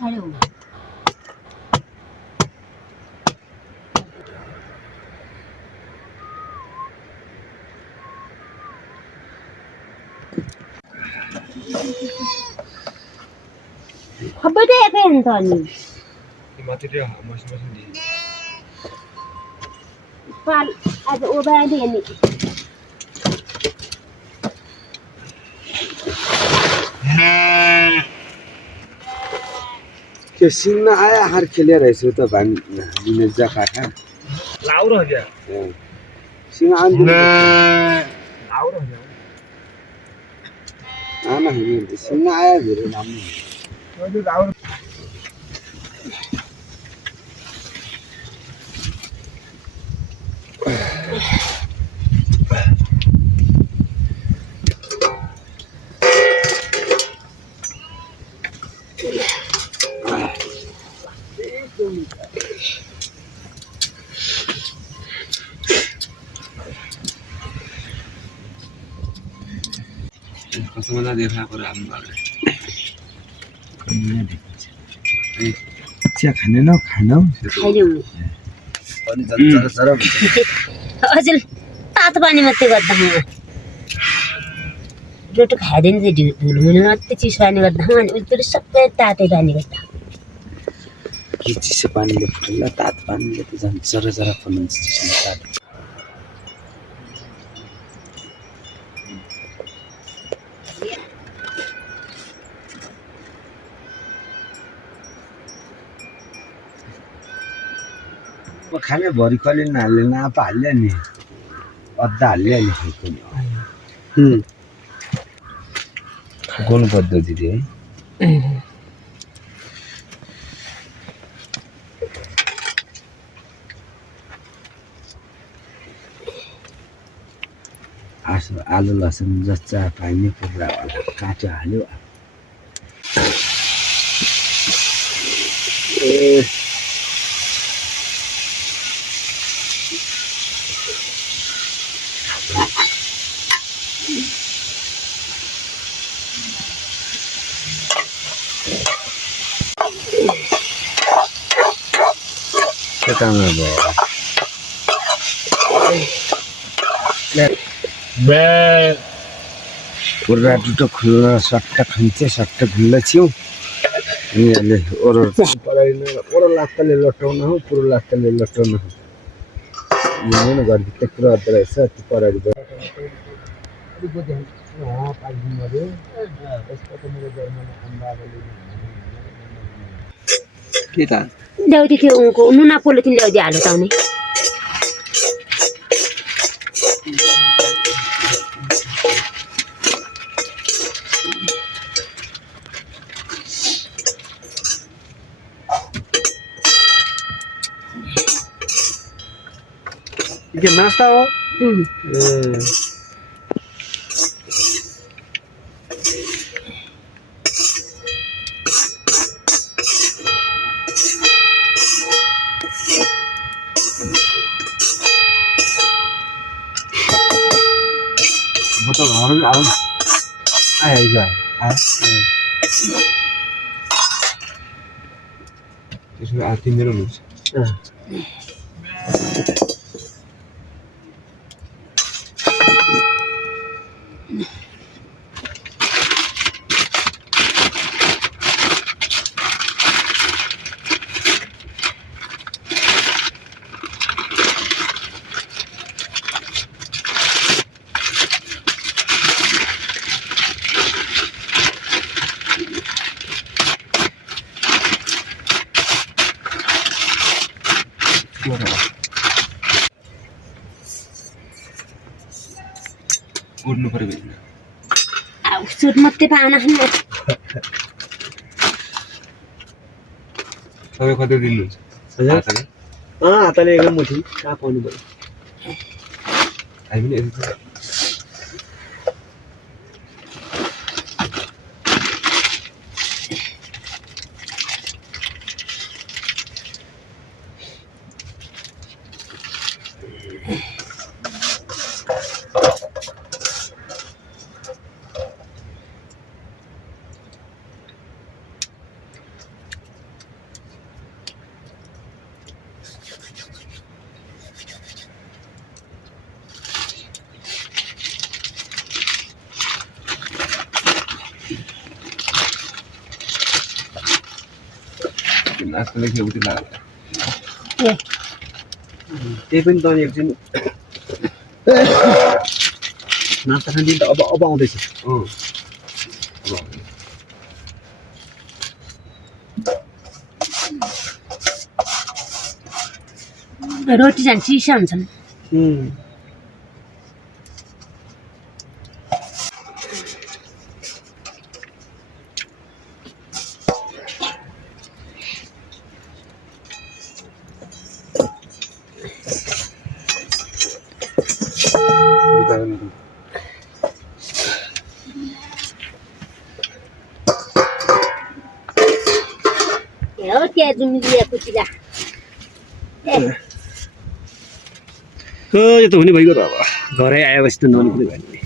Hello. Khaba deh apa yang tadi? Mati dia, masing-masing di. Pal, ada ubah dia ni. त्यो सिङमा आया हार खेले रहेछ त भान दिने जकाटा लाउरो हो क्या सिङ आन्दु लाउरो हो क्या आना हेरि सिङ आया धेरै राम्रो त्यो लाउरो कसैलाई देखाएको राम्रो चिया खाने न खान Hello. अनि जरा जरा हजुर तातो पानी मात्रै गर्दा रोटी खाइदिनु चाहिँ धुलमुल मात्रै चिसो पानी गर्दा अनि उनीहरू सबै तातै पानी गर्दा के चिसो पानीले फुल्ला तातो पानीले त झन् जरा जरा फुल्नुहुन्छ चिसो तातो खाने भरि कहिले नहाल्ने नापा हाल्यो नि अद्धा हाल्यो नि खाएको नि गोल पद्धति है आलु लसुन जच्चा पाइने कुरा काट्यो हाल्यो केटामा भयो पुरा टुटो खुल्न सट्ट खान्छ सट्ट खुल्ला छिउ यिनीहरूले ओरो लात्ताले लटाउन हो पुरो लात्ताले लटाउन हो यिनीहरू घरभित्र पुरा अद्दो रहेछ त्यो पराडी के त ल्याउँदै थियो उनको नुना पोलिथिन ल्याउँदै हाल्नु ताउने के नास्ता हो तो घर में आओ आए जाए इसमें आती मेरे मुझ उड्नु पर्यो सुट मात्रै पाउन तपाईँ कति दिनुहुन्छ हातले एक मुठी कहाँ पाउनु पर्यो हामी पनि यति आजकल के उति लाग्यो ए त्यही पनि त एकछिन नास्ता खाने दिन त अब आउँदैछ रोटी झन् चिसो हुन्छन् हो त्यहाँ जुम्लिया कुचिला यो त हुने भइगयो त अब घरै आएपछि त नहुने पनि भयो नि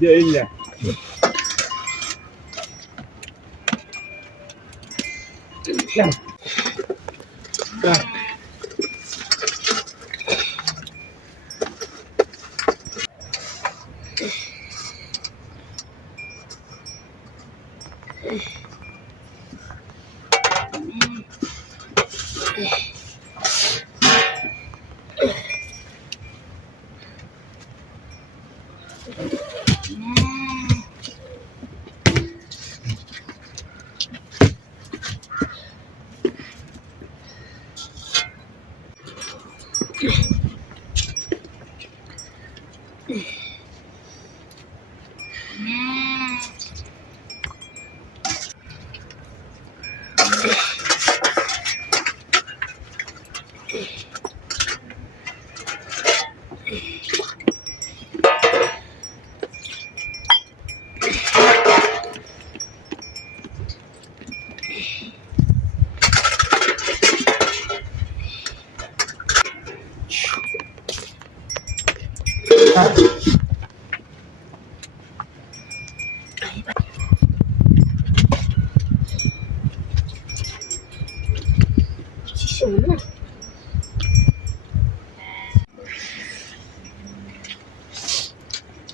Dia ilha.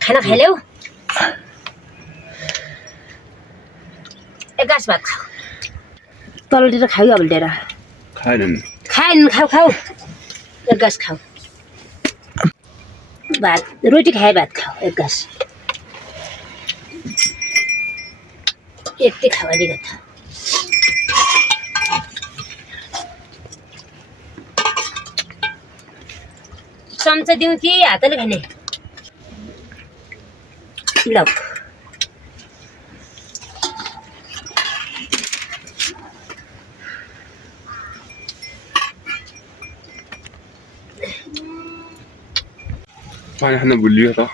खाना खाइल्यौ एक गाँस भात खाऊ तलतिर खाऊ अब लिएर खाएन खाऊ खाऊ एक गाँस खाऊ भात रोटी खाए भात खाऊ एक गाँस यति खाऊ अलिकति चम्चा दिउँ कि हातले खाने ल पानी खान भुलियो त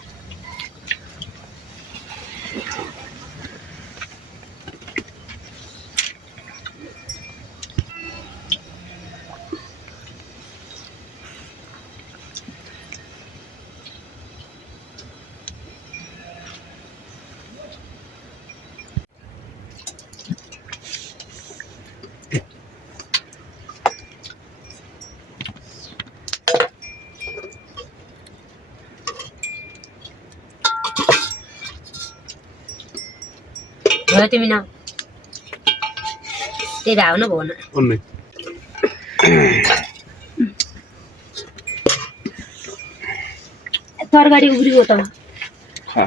भयो तिमी न त्यही भाव न भन अन्नै तरकारी उब्रियो त खा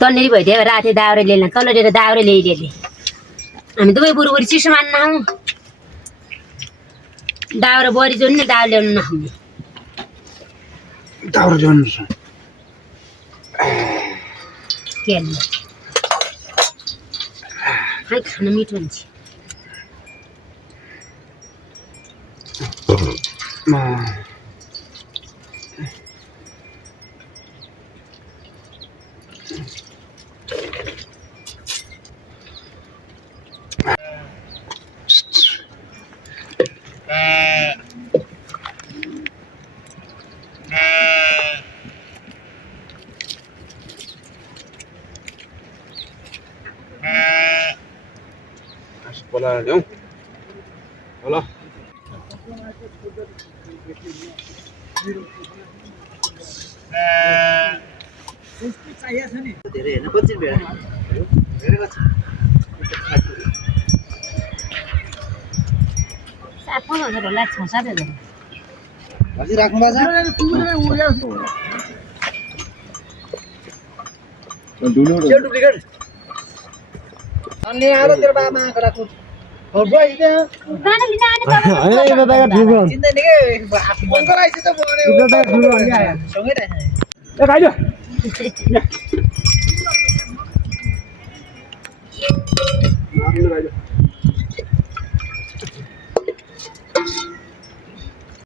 तन्नेरी भइदियो राति दाउरे ल्याएन तलतिर दाउरे ल्याइदिए हामी दुवै बुढी चिसो मान्न आउँ दाउरे बरी जो नि दाउ ल्याउनु नखाउने दाउरा ल्याउनु छ के हाल्नु खै खान मिठो हुन्छ बोला ल्याउँ होला धेरै होइन कति बेला धेरै कति सात हजार होला 6-7 हजार भाजी राख्नु भएको छ डुप्लिकेट अनि आएर तेरो बाबा आएको राख्नु